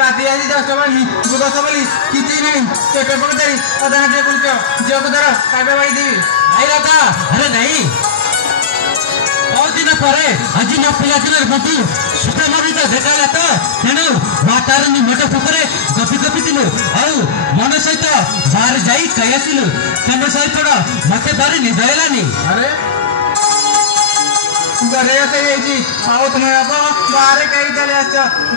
राति आज 10टा बाजी बुध सबली किसी नहीं पेपर पकड़ी अदान जे बोल के जो को धर काबे भाई देवी नहीं रहता अरे नहीं बहुत दिन पर आज न पिला दिले बंधु सुप्रेमरी तो देखा तो तेणु मातारनी मोटे पुकरे गपी गपी दिनु आउ मन सहित बाहर जाई कई आसिलु तम सहित मते बारे निदयलानी अरे घरे जी आओ तुम्हें आप बाहर कहीं चले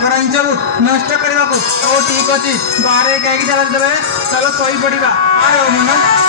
घर सब नष्ट करने को तो ठीक अच्छे बाहर कहीं चला देवे चलो सोई पड़ा आयो मन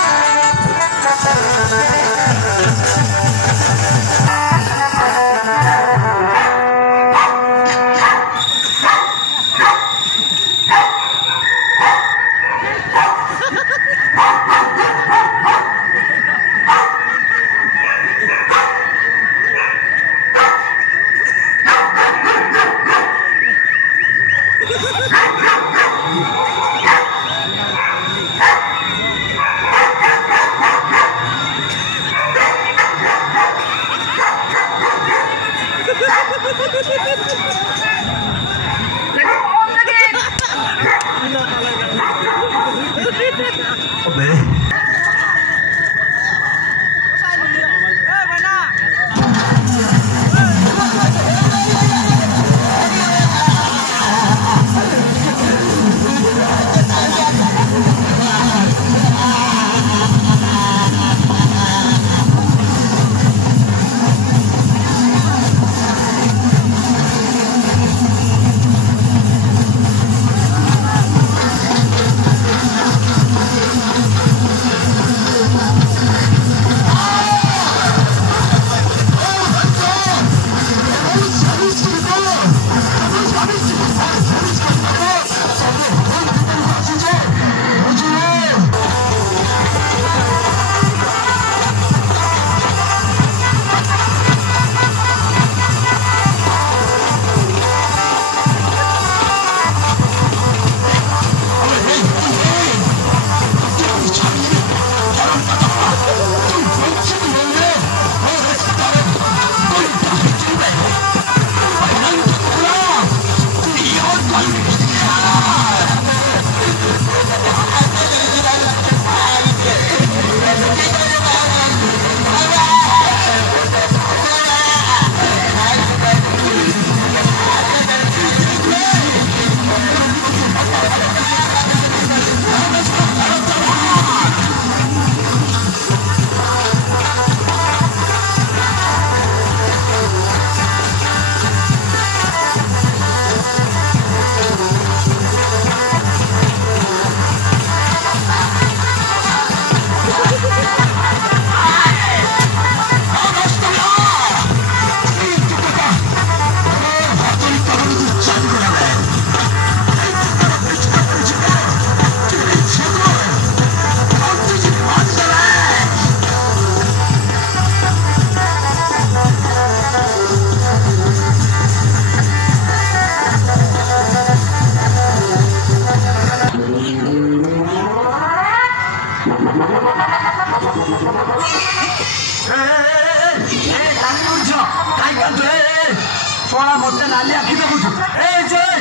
नाली आखि देखुछु ए जय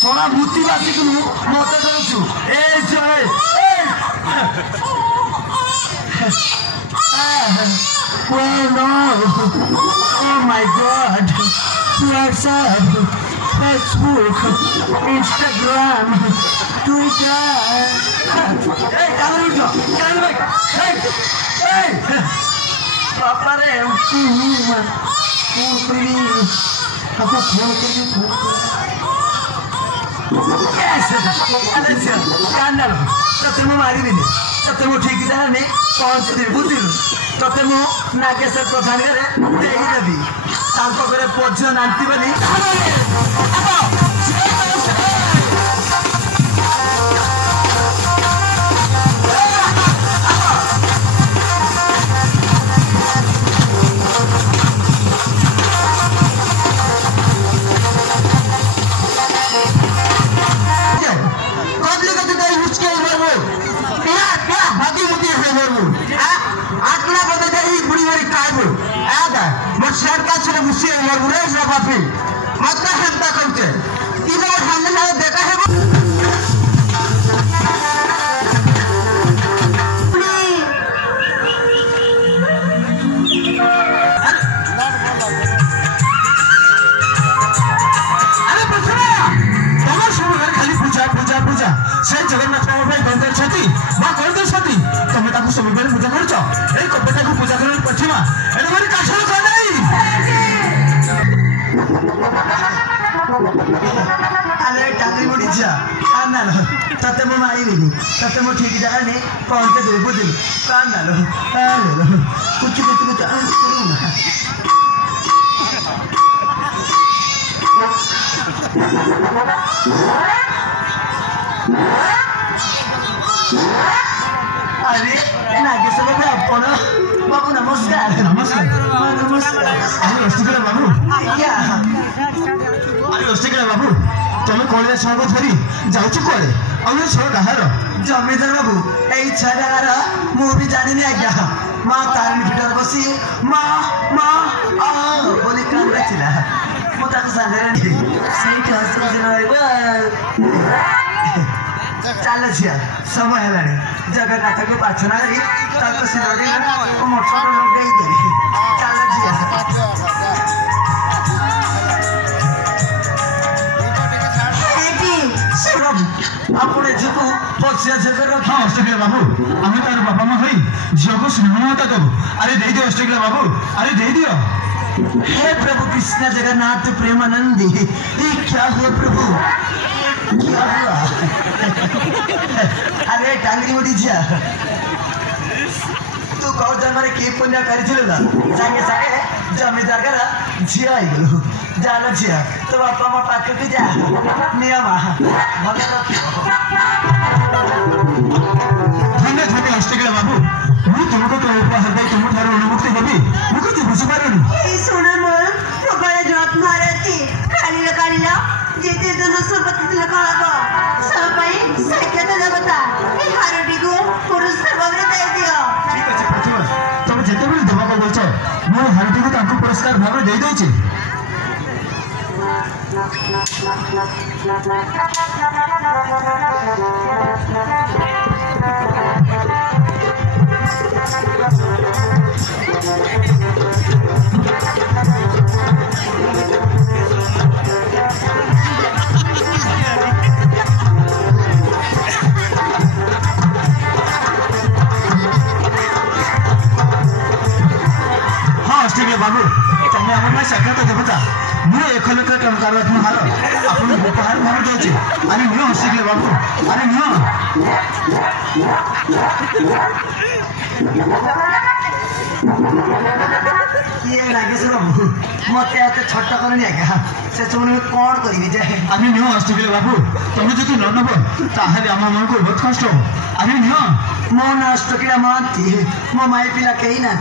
सोना मूर्ति बासी को मते दउछु ए जय Oh no! Oh my God! WhatsApp, Facebook, Instagram, Twitter. Hey, kamu udah, kamu baik. Hey, Papa re, putri, aku putri. Yes, ada sih, kandal. Ketemu mari ini, ketemu ठीक dah nih, पहुंच दे बुझिल. तते मो नागेश्वर प्रधान रे देही देबी तांको करे पोझ नांती बनी शहर का चले मुझसे उमर बुरे जवाबी मतलब हंता करते इधर हमने ना देखा है अरे बचना तुम्हारे सब घर खाली पूजा पूजा पूजा से जगन्नाथ बाबू भाई बंदर छती मां कर दे छती तुम्हें ताकू सब बेले पूजा करछो ए कपटा को पूजा करन पछिमा एने मारी काछल कर अरे टाकरी मुड़ी जा कान्ना लो तते मो मारी नहीं तते मो ठीक जगह ने पहुंचे दे बुझिल कान्ना लो अरे लो कुछ करू ना अरे नागेश्वर बाबू बाबू नमस्कार नमस्कार नमस्कार अरे रस्तिकला बाबू क्या अरे रस्तिकला बाबू तुम कॉलेज छाको धरी जाउछु कोले अने छ कहार जमीदार बाबू एई छडार मु भी जानि नि आज्ञा मां तारिणी फिटर बसी मां मां आ बोली कान रचिला मु ताको सांगरे सेई क्लास को दिन चल झिया समय है जगन्नाथ को प्रार्थना करी ताको सिरोडी को मोटर लगे दे चल झिया अपने झुकु पछिया जगह रखा अष्टकिला बाबू हमें तार बाबा मां होई झको स्नेहमता दबो अरे दे दियो अष्टकिला बाबू अरे दे दियो हे प्रभु कृष्ण जगन्नाथ प्रेमानंदी ये क्या हुआ प्रभु क्या हुआ अरे टांगरी मुड़ी जा तू कौन जन्मरे के पुण्य करिथिल ना संगे संगे जमीदार करा झिया आई गेलो जाला झिया तो बापा मा पाके के जा नियम भले धन्य धन्य अष्टकिला बाबू मु तुमको तो उपहार दे तुम थारो अनुमुक्ति हेबी मु कति बुझि पारनी ए सोना मोर प्रबल जप मारती खाली ला जेते जन सबत लखाबो सबै साकेत देवता ए हारडी को पुरस्कार वगैरह दे दियो ठीक अछि प्रतिमा तुम जेते भी देवा को बोलछो मु हारडी को ताको पुरस्कार भाबरे दे दैछि बाबू तुम्हें आम साक्षात देवता मुझे 1 लाख टंकार हार आपन उपहार भाव दौर अरे नुह हसिकले बाबू अरे नुह ये नागेश्वर बाबू मत छट करनी आज्ञा से कौन करी अरे नुह हसिकले बाबू तुम जो न नब ताहले आम मन को बहुत कष्ट हो अरे नुह मो ना अष्टकिला महांती मो माई पिला कहीं ना